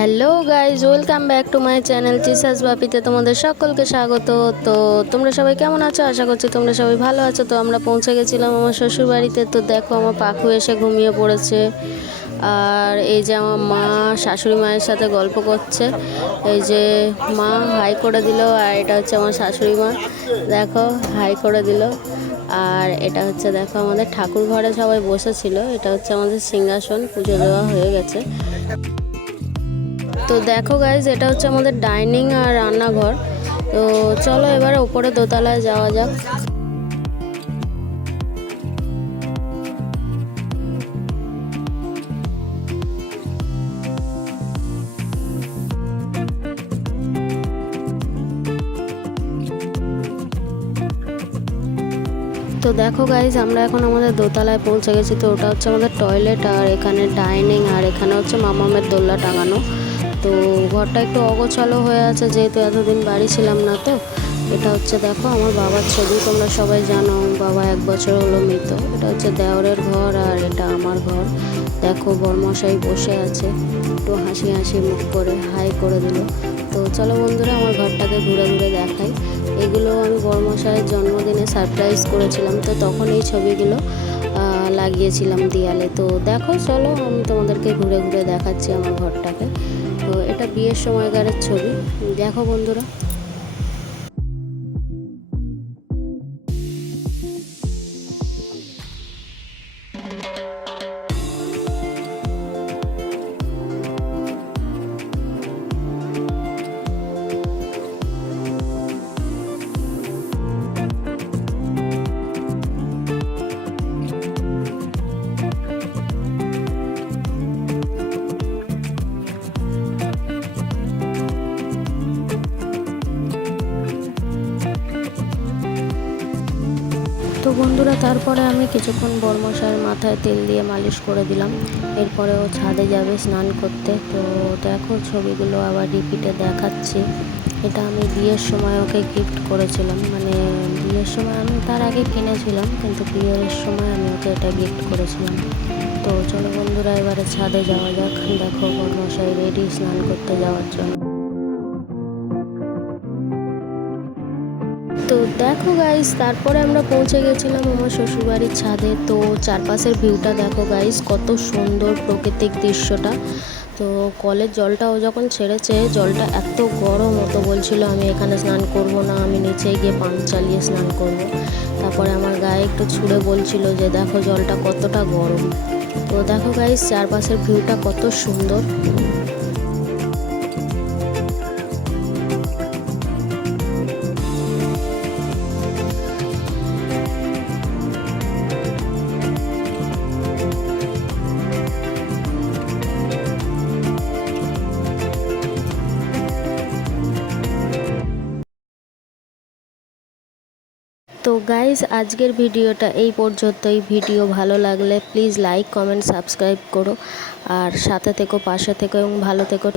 Hello guys, welcome back to my channel চিসাস বাপিতে তোমাদের সকলকে স্বাগত। তো তোমরা সবাই কেমন আছো? আশা করছি তোমরা সবাই ভালো আছো। তো আমরা পৌঁছে গেছিলাম আমার শ্বশুর বাড়িতে। তো দেখো আমার পাখু এসে ঘুমিয়ে পড়েছে, আর এই যে আমার মা শাশুড়ি মায়ের সাথে গল্প করছে। এই যে মা হাই করে দিল, আর এটা হচ্ছে আমার শাশুড়ি মা, দেখো হাই করে দিল। আর এটা হচ্ছে দেখো আমাদের ঠাকুর ঘরে সবাই বসেছিল, এটা হচ্ছে আমাদের সিংহাসন, পুজো দেওয়া হয়ে গেছে। তো দেখো গাইজ, এটা হচ্ছে আমাদের ডাইনিং আর রান্নাঘর। তো চলো এবারে উপরে দোতলায় যাওয়া যাক। তো দেখো গাইজ, আমরা এখন আমাদের দোতলায় পৌঁছে গেছি। তো ওটা হচ্ছে আমাদের টয়লেট, আর এখানে ডাইনিং, আর এখানে হচ্ছে মামামের দোলনা টাঙানো। তো ঘরটা একটু অগোছালো হয়ে আছে, যেহেতু এতদিন বাড়ি ছিলাম না। তো এটা হচ্ছে দেখো আমার বাবার ছবি, তোমরা সবাই জানো বাবা 1 বছর হলো মৃত। এটা হচ্ছে দেওরের ঘর, আর এটা আমার ঘর। দেখো বরমশাই বসে আছে, একটু হাসি হাসি মুখ করে হাই করে দিল। তো চলো বন্ধুরা, আমার ঘরটাকে ঘুরে ঘুরে দেখাই। এগুলো আমি বরমশাইয়ের জন্মদিনে সারপ্রাইজ করেছিলাম, তো তখন এই ছবিগুলো লাগিয়েছিলাম দেয়ালে। তো দেখো চলো আমি তোমাদেরকে ঘুরে ঘুরে দেখাচ্ছি আমার ঘরটাকে। তো এটা বিয়ের সময়কারের ছবি, দেখো বন্ধুরা। তো বন্ধুরা, তারপরে আমি কিছুক্ষণ বরমশাইয়ের মাথায় তেল দিয়ে মালিশ করে দিলাম। এরপরে ও ছাদে যাবে স্নান করতে। তো দেখো ছবিগুলো আবার রিপিটে দেখাচ্ছি। এটা আমি বিয়ের সময় ওকে গিফট করেছিলাম, মানে বিয়ের সময় আমি তার আগে কিনেছিলাম, কিন্তু বিয়ের সময় আমি ওকে এটা গিফট করেছিলাম। তো চলো বন্ধুরা, এবারে ছাদে যাওয়া যাক। দেখো বরমশাই রেডি স্নান করতে যাওয়ার জন্য। তো দেখো গাইস, তারপরে আমরা পৌঁছে গেছিলাম আমার শ্বশুরবাড়ির ছাদে। তো চারপাশের ভিউটা দেখো গাইস, কত সুন্দর প্রাকৃতিক দৃশ্যটা। তো কলের জলটাও যখন ছেড়েছে, জলটা এত গরম, হতো বলছিল আমি এখানে স্নান করব না, আমি নিচে গিয়ে পাম্প চালিয়ে স্নান করব। তারপরে আমার গায়ে একটু ছুঁড়ে বলছিল যে দেখো জলটা কতটা গরম। তো দেখো গাইস, চারপাশের ভিউটা কত সুন্দর। তো গাইজ, আজকের ভিডিওটা এই পর্যন্তই। ভিডিও ভালো লাগলে প্লিজ লাইক, কমেন্ট, সাবস্ক্রাইব করো, আর সাথে থেকো, পাশে থেকো এবং ভালো থেকো।